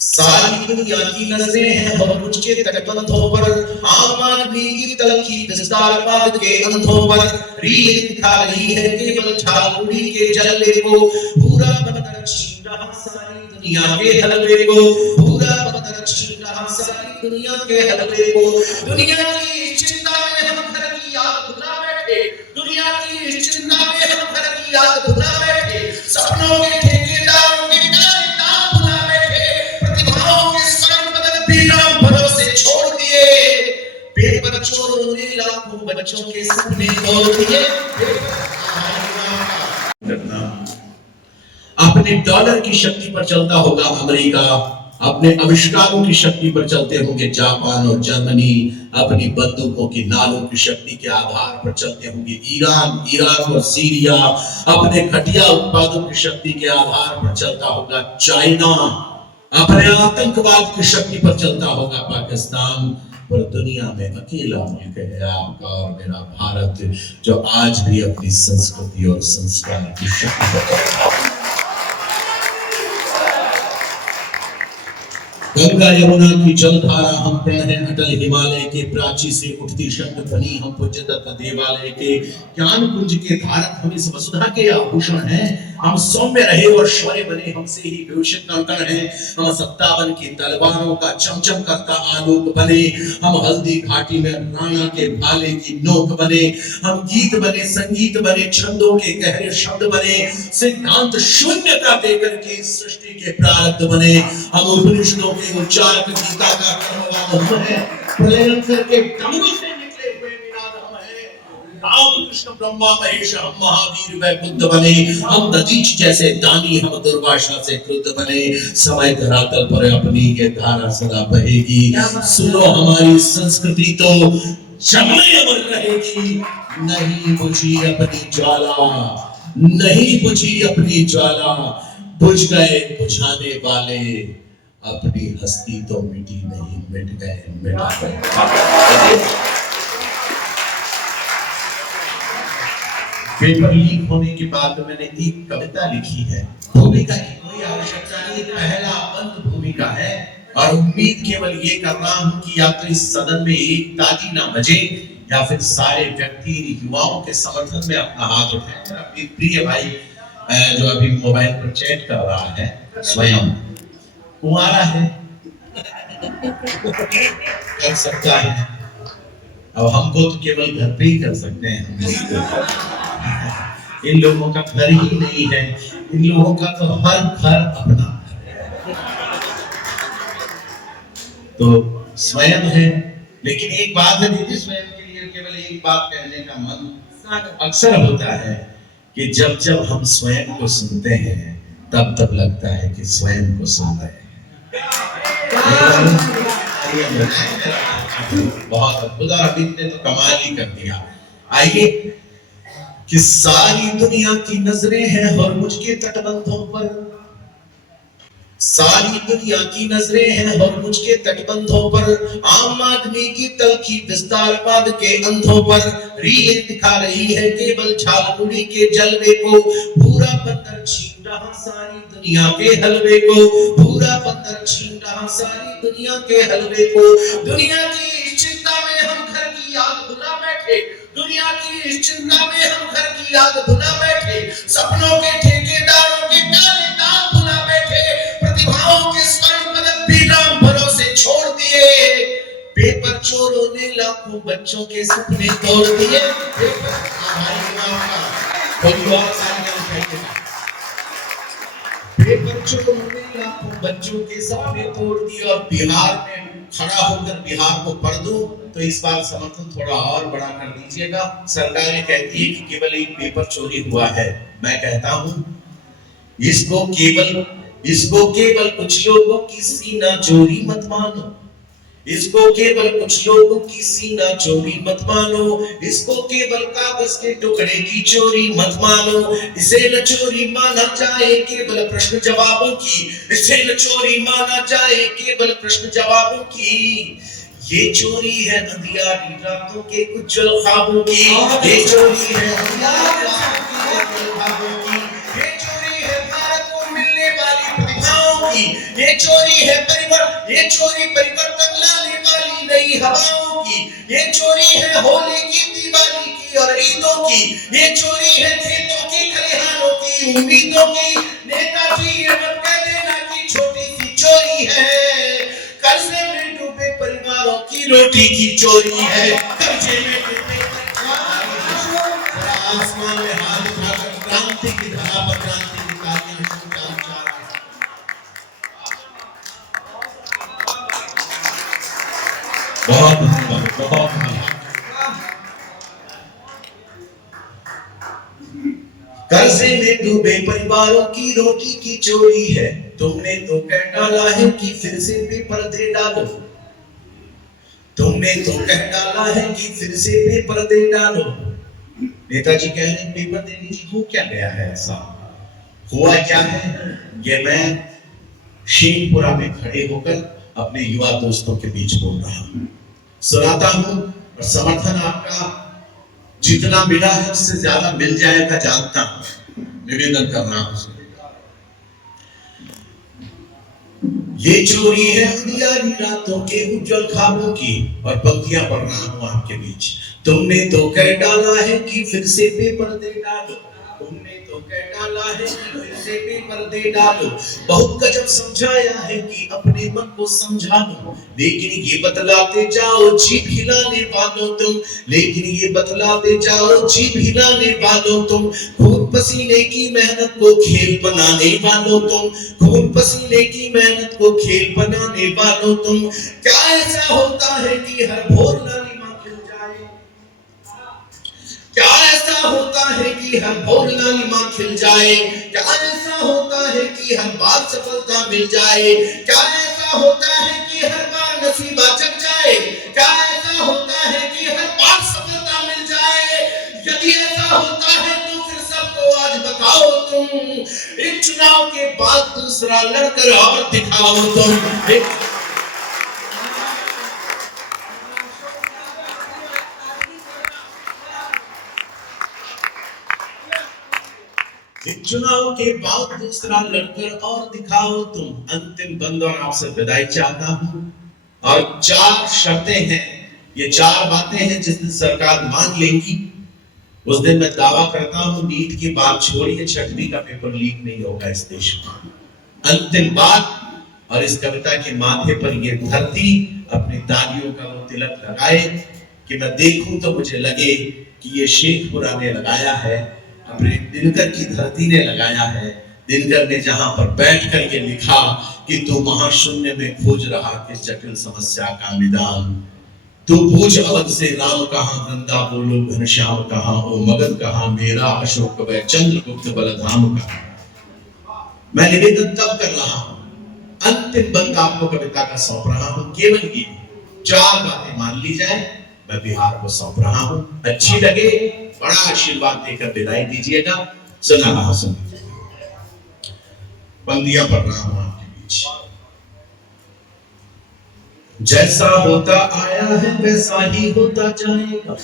सारी दुनिया की नजरें हैं और मुझके तटबंधों पर, आम आदमी की तलखी विस्तारवाद के अंधों पर, रील दिखा रही है केवल झालमुड़ी के जलवे को, पूरा बंदर छीन रहा सारी दुनिया के हलवे को, पूरा बंदर छीन रहा सारी दुनिया के हलवे को। दुनिया की चिंता में हम घर की याद भुला बैठे, दुनिया की चिंता में हम घर की याद भुला बैठे, सपनों के ठेकेदारों के दाम भुला बैठे, प्रतिभाओं के स्वर्ण पदक भी नाम भरोसे छोड़ दिए, पेपर चोरों ने लाखों बच्चों के सपने तोड़ दिए। अपने डॉलर की शक्ति पर चलता होगा अमेरिका, अपने आविष्कारों की शक्ति पर चलते होंगे जापान और जर्मनी, अपनी बंदूकों की नालों की शक्ति के आधार पर चलते होंगे ईरान, इराक और सीरिया, अपने घटिया उत्पादों की शक्ति के आधार पर चलता होगा चाइना, अपने आतंकवाद की शक्ति पर चलता होगा पाकिस्तान। पर दुनिया में अकेला मुल्क है आपका और मेरा भारत, जो आज भी अपनी संस्कृति और संस्कार की शक्ति पर चलता है। गंगा यमुना की जलधारा हम प्रण हैं अटल हिमालय के, प्राची से उठती शब्द ध्वनि हम पूज्य दत्त देवालय के, ज्ञान कुंज के धारक हम इस वसुधा के आभूषण हैं, हम सौम्य रहे और शौर्य बने हमसे ही भविष्य कंकण हैं, हम 57 की तलवारों का चमचम करता आलोक बने, हम हल्दी घाटी में राणा के भाले की नोक बने, हम गीत बने संगीत बने, छंदों के गहरे शब्द बने, सिद्धांत शून्यता देकर के सृष्टि के प्रारब्ध बने, हम उपनिषदों के उच्चारक गीता का कर्मवान हम हैं, प्रलयंकर के डमरू से निकले हुए निनाद हम हैं, राम कृष्ण ब्रह्मा महेश हम महावीर व बुद्ध बने, हम दधीच जैसे दानी हम दुर्वासा से क्रुद्ध बने, समय धरातल पर अपनी ये धारा सदा बहेगी, सुनो हमारी संस्कृति तो जमाने अमर रहेगी, नहीं बुझी अपनी ज्वाला, नहीं बुझी अपनी ज्वाला, बुझ गए बुझाने वाले, अपनी हस्ती तो मिटी नहीं, मिट गए मिटा गए। पेपर लीक होने के बाद मैंने एक कविता लिखी है, भूमिका की कोई आवश्यकता नहीं, पहला बंद भूमिका है, और उम्मीद केवल ये कर रहा हूं कि या तो इस सदन में एक ताली ना बजे या फिर सारे व्यक्ति युवाओं के समर्थन में अपना हाथ उठाएं। मेरा प्रिय भाई जो अभी मोबाइल पर चैट कर रहा है स्वयं कुंवारा है, कर सकता है, अब हमको तो केवल घर पे ही कर सकते हैं, इन लोगों का घर ही नहीं है, इन लोगों का तो हर घर अपना तो स्वयं है। लेकिन एक बात है दीदी, स्वयं के लिए केवल एक बात कहने का मन अक्सर होता है कि जब जब हम स्वयं को सुनते हैं तब तब लगता है कि स्वयं को सुन रहे हैं। बहुत अद्भुत, अभी ने तो कमाल ही कर दिया। आइए कि सारी दुनिया की नजरें हैं और मुझके तटबंधों पर, सारी दुनिया की नजरें हैं और मुझके तटबंधों पर, आम आदमी की तलखी विस्तारवाद के अंधों पर, रील दिखा रही है केवल झालमुड़ी के जलवे को, पूरा बंदर छीन रहा सारी दुनिया के हलवे को, पूरा बंदर छीन रहा सारी दुनिया के हलवे को। दुनिया की चिंता में हम घर की याद भुला बैठे, दुनिया की चिंता में हम घर की याद भुला बैठे, सपनों के ठेकेदारों के काले दाम भुला बैठे, प्रतिभाओं के स्वर्ण पदक भी नाम भरोसे छोड़ दिए, पेपर चोरों ने लाखों बच्चों के सपने तोड़ दिए। पेपर चोरों ने लाखों बच्चों के सपने तोड़ दिए, और बिहार में खड़ा होकर बिहार को पढ़ दो तो इस बार समर्थन थोड़ा और बड़ा कर दीजिएगा। सरकार कहती है कि केवल एक पेपर चोरी हुआ है, मैं कहता हूं इसको केवल कुछ लोगों की सीना चोरी मत मानो, इसको केवल कुछ लोगों की सीना चोरी मत मानो, इसको केवल कागज के टुकड़े की चोरी मत मानो, इसे न चोरी माना जाए केवल प्रश्न जवाबों की, इसे न चोरी माना जाए केवल प्रश्न जवाबों की, ये चोरी है अंधियारी रातों के उज्जवल ख्वाबों की, ये चोरी है अंधियारी रातों के उज्जवल ख्वाबों की, ये चोरी है भारत को मिलने वाली प्रतिभाओं हवाओं की, ये चोरी है ये चोरी परिवर्तन लाने वाली नई हवाओं की, ये चोरी है होली की, दिवाली की और ईदों की, ये चोरी है खेतों की, खलिहानों की, उम्मीदों की। नेताजी ये मत कह देना कि छोटी सी चोरी है, कर्जे में डूबे परिवारों की रोटी की चोरी है, कर्जे में डूबे आसमान में हाथ उठाकर क्रांति की धारा पर क्रांति की तालियां शुभकामनाएं। बहुत कर्जे में डूबे परिवारों की रोटी की चोरी है, तुमने तो कह डाला है कि फिर से पेपर दे डालो, तुमने तो कह डाला है कि फिर से पेपर दे डालो। नेताजी कह रहे हैं पेपर दे दीजिए, हो क्या गया है ऐसा, हुआ क्या है? ये मैं शेखपुरा में खड़े होकर अपने युवा दोस्तों के बीच बोल रहा हूं, सुनाता हूं और समर्थन आपका जितना मिला है उससे ज्यादा मिल जाएगा जानता हूं, निवेदन कर रहा हूं। ये चोरी है अंधियारी रातों के उज्जवल ख्वाबों की, और पंक्तियां पढ़ रहा हूं आपके बीच। तुमने तो कह डाला है कि फिर से पेपर दे डालो, तुमने तो कह डाला है कि फिर से पेपर दे डालो, बहुत गजब समझाया है कि अपने मन को समझा लो, लेकिन ये बतलाते जाओ जीभ हिलाने वालों तुम, लेकिन ये बतलाते जाओ जीभ हिलाने वालों तुम, खून पसीने की मेहनत को खेल बनाने वालों तुम, खून पसीने की मेहनत को खेल बनाने वालों तुम। क्या ऐसा होता है कि हर भोर लालिमा खिल जाए, क्या ऐसा होता है कि हर भोर लालिमा खिल जाए, क्या ऐसा होता है कि हर बार सफलता मिल जाए, क्या ऐसा होता है कि हर बार नसीबा जग जाए, क्या ऐसा होता है कि हर बार सफलता मिल जाए? यदि ऐसा होता है तो फिर सबको आज बताओ तुम, एक चुनाव के बाद दूसरा लड़कर और दिखाओ तुम। चुनाव के बाद दूसरा लड़कर और दिखाओ तुम। अंतिम बंद और आपसे विदाई चाहता हूं, और 4 शर्तें हैं, ये 4 बातें हैं जिस दिन सरकार मान लेंगी उस दिन मैं दावा करता हूं नीट की बात छोड़िए, 6वीं का पेपर लीक नहीं होगा इस देश में। अंतिम बात, और इस कविता के माथे पर ये धरती अपनी तालियों का वो तिलक लगाए कि मैं देखूं तो मुझे लगे कि ये शेखपुरा ने लगाया है, अपने दिनकर की धरती ने लगाया है। दिनकर ने जहां पर बैठ कर ये लिखा कि तू महाशून्य में खोज रहा किस जटिल समस्या का निदान, तू पूछ अवध से राम कहां, गंगा बोलो घनश्याम कहां, ओ मगध कहां मेरा अशोक व चंद्रगुप्त बलधाम कहां। मैं निवेदन तब कर रहा हूं, अंतिम बंद आपको कविता का सौंप रहा हूं, केवल ये 4 बातें मान ली जाए, मैं बिहार को सौंप रहा हूं, अच्छी लगे बड़ा आशीर्वाद देकर विदाई दीजिएगा। सुना रहा सुन बंदियां पढ़ रहा हूं आपके बीच। जैसा होता आया है वैसा ही होता जाएगा,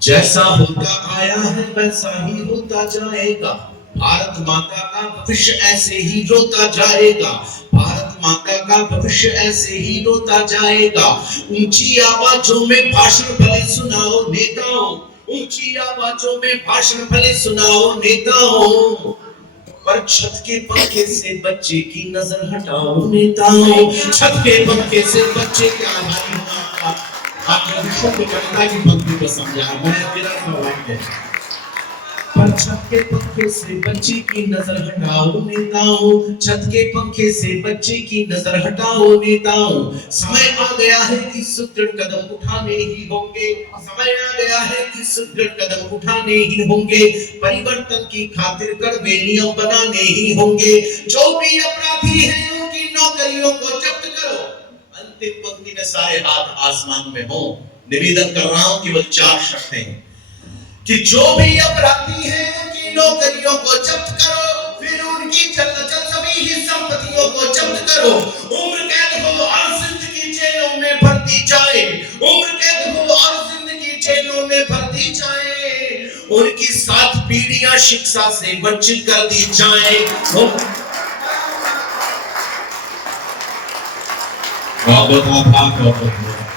जैसा होता आया है वैसा ही होता जाएगा, भारत माता का भविष्य ऐसे ही रोता जाएगा, भारत माता का भविष्य ऐसे ही रोता जाएगा। ऊंची आवाजों में भाषण भले सुनाओ नेताओं, ऊंची आवाजों में भाषण भले सुनाओ नेताओं, पर छत के पंखे से बच्चे की नजर हटाओ नेताओं, छत के पंखे से बच्चे का भाई आपका शुद्ध कविता की पंक्ति को समझा, मैं मेरा सवाल है, पर छत के पंखे से बच्चे की नजर हटाओ नेताओं, छत के पंखे से बच्चे की नजर हटाओ नेताओं। समय आ गया है कि सुदृढ़ कदम उठाने ही होंगे, समय आ गया है कि सुदृढ़ कदम उठाने ही होंगे, परिवर्तन की खातिर कड़वे नियम बनाने ही होंगे, जो भी अपराधी हैं उनकी नौकरियों को जब्त करो। अंतिम पंक्ति में सारे हाथ आसमान में हो, निवेदन कर रहा हूं केवल 4 शर्तें कि जो भी अपराधी हैं उनकी नौकरियों को जब्त करो, फिर उनकी सभी ही संपत्तियों को जब्त करो, उम्र कैद हो और जिंदगी जेलों में भर दी जाए, उम्र कैद हो और जिंदगी जेलों में भर दी जाए, उनकी 7 पीढ़ियां शिक्षा से वंचित कर दी जाए। बहुत बहुत आभार, बहुत बहुत